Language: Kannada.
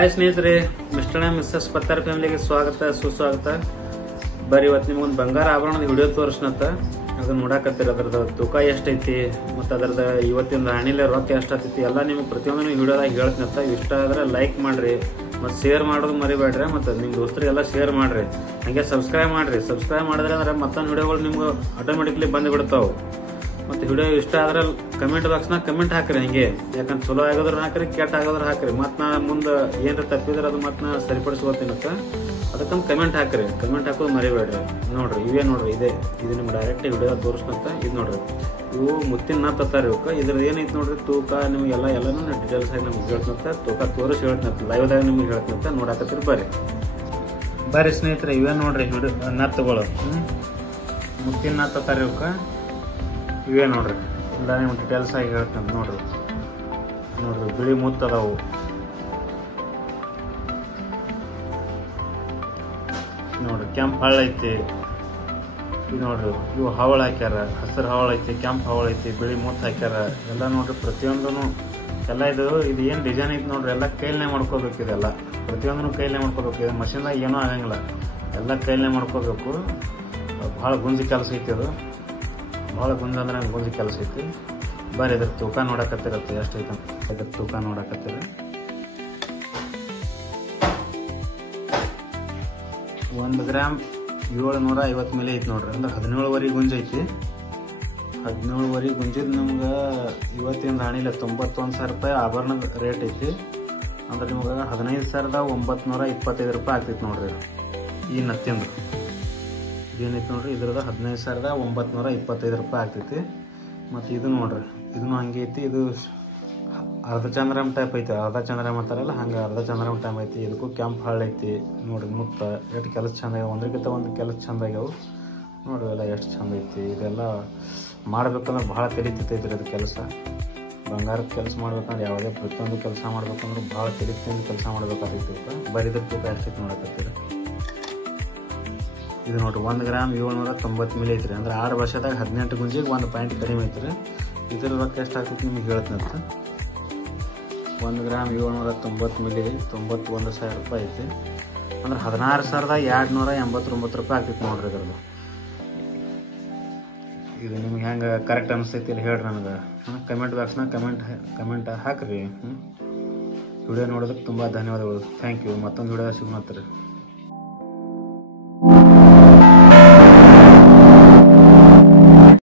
ಹಾಯ್ ಸ್ನೇಹಿತರೆ, ಮಿಸ್ಟರ್ ಅಂಡ್ ಮಿಸ್ಸಸ್ ಪತ್ತಾರ್ ಫ್ಯಾಮಿಲಿಗೆ ಸ್ವಾಗತ ಸುಸ್ವಾಗತ. ಬರೀ ಇವತ್ತು ನಿಮ್ಗೊಂದು ಬಂಗಾರ ಆಭರಣದ ವಿಡಿಯೋ ತೋರಿಸ್ನತ್ತ. ಅದನ್ನ ನೋಡಾಕತ್ತೀರ, ಅದ್ರದ್ದು ತೂಕ ಎಷ್ಟೈತಿ ಮತ್ತು ಅದ್ರದ್ದು ಇವತ್ತಿನ ಹಣಿಲೆ ರೊಕ್ಕ ಎಷ್ಟಾಗ್ತೈತಿ ಎಲ್ಲ ನಿಮ್ಗೆ ಪ್ರತಿಯೊಂದು ವಿಡಿಯೋದಾಗ ಹೇಳ್ತೀನಂತ. ಇಷ್ಟ ಆದ್ರೆ ಲೈಕ್ ಮಾಡ್ರಿ ಮತ್ತು ಶೇರ್ ಮಾಡೋದು ಮರಿಬೇಡ್ರಿ. ಮತ್ತು ನಿಮ್ಮ ದೋಸ್ತರಿಗೆಲ್ಲ ಶೇರ್ ಮಾಡ್ರಿ, ಹಾಗೆ ಸಬ್ಸ್ಕ್ರೈಬ್ ಮಾಡ್ರಿ. ಸಬ್ಸ್ಕ್ರೈಬ್ ಮಾಡಿದ್ರೆ ಅಂದ್ರೆ ಮತ್ತೊಂದು ವಿಡಿಯೋಗಳು ನಿಮ್ಗೆ ಆಟೋಮೆಟಿಕ್ಲಿ ಬಂದು ಬಿಡ್ತಾವೆ. ಮತ್ತು ವಿಡಿಯೋ ಇಷ್ಟ ಆದ್ರೆ ಕಮೆಂಟ್ ಬಾಕ್ಸ್ನಾಗ ಕಮೆಂಟ್ ಹಾಕ್ರಿ. ಹಂಗೆ ಯಾಕಂದ್ರೆ ಚಲೋ ಆಗೋದ್ರ ಹಾಕ್ರಿ, ಕೆಟ್ಟ ಆಗೋದ್ರ ಹಾಕ್ರಿ. ಮತ್ತು ನಾ ಮುಂದೆ ಏನಾರ ತಪ್ಪಿದ್ರೆ ಅದು ಮತ್ತೆ ನಾ ಸರಿಪಡಿಸ್ಕೋತೀನಕ್ಕ. ಅದಕ್ಕಂತ ಕಮೆಂಟ್ ಹಾಕ್ರಿ, ಕಮೆಂಟ್ ಹಾಕೋದು ಮರಿಬೇಡ್ರಿ. ನೋಡ್ರಿ ಇವೇ ನೋಡ್ರಿ, ಇದು ನಿಮ್ಗೆ ಡೈರೆಕ್ಟ್ ವಿಡಿಯೋ ತೋರಿಸ್ಕೊಂತ. ಇದು ನೋಡ್ರಿ, ಇವು ಮುತ್ತಿನ ನಾತ್ತತ್ತಾರ ಇವಕ್ಕೆ. ಇದ್ರದ್ದು ಏನೈತಿ ನೋಡ್ರಿ ತೂಕ ನಿಮಗೆಲ್ಲ ಎಲ್ಲನೂ ಡೀಟೇಲ್ಸ್ ಆಗಿ ನಮ್ಗೆ ಹೇಳ್ತಂತ, ತೂಕ ತೋರಿಸಿ ಹೇಳ್ತಂತ, ಲೈವ್ದಾಗ ನಿಮ್ಗೆ ಹೇಳ್ತಂತ. ನೋಡಾಕತ್ತೀರಿ ಬರ್ರಿ ಸ್ನೇಹಿತರೆ. ಇವೇ ನೋಡ್ರಿ ನತ್ತುಗಳು, ಮುತ್ತಿನ ನಾತ್ತತ್ತಾರ ಇವಕ್ಕೆ. ಇವೇ ನೋಡ್ರಿ, ಇಲ್ಲ ನಿಮ್ಗೆ ಡೀಟೇಲ್ಸ್ ಆಗಿ ಹೇಳ್ತಂತ. ನೋಡ್ರಿ ಬಿಳಿ ಮುತ್ತದವು. ನೋಡ್ರಿ ಕೆಂಪು ಹಳ್ಳ ಐತಿ. ಇದು ನೋಡ್ರಿ, ಇವು ಹವಳ ಹಾಕ್ಯಾರ, ಹಸಿರು ಹವಳ ಐತಿ, ಕೆಂಪು ಹವಳ ಐತಿ, ಬಿಳಿ ಮುತ್ತು ಹಾಕ್ಯಾರ. ಎಲ್ಲ ನೋಡ್ರಿ ಪ್ರತಿಯೊಂದೂ ಎಲ್ಲ ಇದು ಏನು ಡಿಸೈನ್ ಐತಿ ನೋಡ್ರಿ, ಎಲ್ಲ ಕೈಲೇ ಮಾಡ್ಕೋಬೇಕು. ಇದೆಲ್ಲ ಪ್ರತಿಯೊಂದನ್ನು ಕೈಲೇ ಮಾಡ್ಕೋಬೇಕು. ಇದು ಮಷಿನ್ದಾಗ ಏನೂ ಆಗಂಗಿಲ್ಲ, ಎಲ್ಲ ಕೈಲೇ ಮಾಡ್ಕೋಬೇಕು. ಭಾಳ ಗುಂಜಿ ಕೆಲಸ ಐತಿ ಅದು, ಭಾಳ ಗುಂಜ ಅಂದ್ರೆ ಗುಂಜಿ ಕೆಲಸ ಐತಿ. ಬರ್ರಿ ಇದ್ರ ತೂಕ ನೋಡಕತ್ತಿರತ್ತೆ ಎಷ್ಟೈತೆ ಅಂತ. ಇದ್ರ ತೂಕ ನೋಡಕತ್ತೀರ. 1 ಗ್ರಾಮ್ 750 ಮಿಲಿ ಐತಿ ನೋಡ್ರಿ. ಅಂದ್ರೆ 17ವರೆ ಗುಂಜ್ ಐತಿ. 17ವರೆ ಗುಂಜಿದ್ ನಮ್ಗೆ ಇವತ್ತಿನ ರಾಣಿಲೆ 91,000 ರೂಪಾಯಿ ಆಭರಣದ ರೇಟ್ ಐತಿ. ಅಂದ್ರೆ ನಿಮ್ಗೆ 15,925 ರೂಪಾಯಿ ಆಗ್ತೈತಿ ನೋಡ್ರಿ. ಈ ನತ್ತಿಂದು ಏನೈತಿ ನೋಡ್ರಿ, ಇದ್ರದ 15,925 ರೂಪಾಯಿ ಆಗ್ತೈತಿ. ಮತ್ತು ಇದು ನೋಡ್ರಿ, ಇದನ್ನು ಹಂಗೆ ಐತಿ. ಇದು ಅರ್ಧ ಚಂದ್ರಮ್ ಟೈಪ್ ಐತಿ. ಅರ್ಧ ಚಂದ್ರಮ್ ಅಂತಾರಲ್ಲ ಹಂಗೆ ಅರ್ಧ ಚಂದ್ರಮ್ ಟೈಪ್ ಐತಿ. ಇದಕ್ಕೂ ಕೆಂಪು ಹಳ್ಳ ಐತಿ. ನೋಡ್ರಿ ಮುತ್ತ ಎಷ್ಟು ಕೆಲಸ ಚಂದ ಆಗ್ಯಾವ, ಒಂದ್ರಕ್ಕಿಂತ ಒಂದು ಕೆಲಸ ಚಂದ ಆಗ್ಯಾವು. ನೋಡ್ರಿ ಎಲ್ಲ ಎಷ್ಟು ಚಂದ ಐತಿ. ಇದೆಲ್ಲ ಮಾಡ್ಬೇಕಂದ್ರೆ ಭಾಳ ತೆರಿತೈತ್ರಿ ಅದು ಕೆಲಸ. ಬಂಗಾರದ ಕೆಲಸ ಮಾಡ್ಬೇಕಂದ್ರೆ ಯಾವುದೇ ಪ್ರತಿಯೊಂದು ಕೆಲಸ ಮಾಡ್ಬೇಕಂದ್ರೆ ಭಾಳ ತೆರಿತಿಂದ ಕೆಲಸ ಮಾಡ್ಬೇಕಾಗೈತಿ. ಬರೀದ್ರ ತೂಕ ಎಷ್ಟೈತಿ ನೋಡಕತ್ತೀರಿ. ಇದು ನೋಡ್ರಿ 1 ಗ್ರಾಮ್ 790 ಮಿಲಿ ಐತ್ರಿ. ಅಂದ್ರೆ 6 ವರ್ಷದಾಗ 18 ಗುಂಜಿಗೆ 1 ಪಾಯಿಂಟ್ ಕಡಿಮೆ ಐತ್ರಿ. ಇದ್ರ ರೊಕ್ಕ ಎಷ್ಟು ಆಗ್ತೈತಿ ನಿಮಗೆ ಹೇಳ್ತೀನಂತ. 1 ಗ್ರಾಮ್ 790 ಮಿಲಿ 91,000 ರೂಪಾಯಿ ಐತಿ. ಅಂದ್ರೆ 16,289 ರೂಪಾಯಿ ಆಗ್ತೈತಿ ನೋಡ್ರಿ ಇದ್ರದ್ದು. ಇದು ನಿಮ್ಗೆ ಹೆಂಗೆ ಕರೆಕ್ಟ್ ಅನಿಸ್ತೈತಿ ಇಲ್ಲಿ ಹೇಳ್ರಿ ನನಗೆ. ಕಮೆಂಟ್ ಬಾಕ್ಸ್ನಾಗ ಕಮೆಂಟ್ ಹಾಕ್ರಿ. ವಿಡಿಯೋ ನೋಡೋದಕ್ಕೆ ತುಂಬ ಧನ್ಯವಾದಗಳು. Thank you. ಮತ್ತೊಂದು ವಿಡಿಯೋದಾಗ ಸಿಗೋಣ.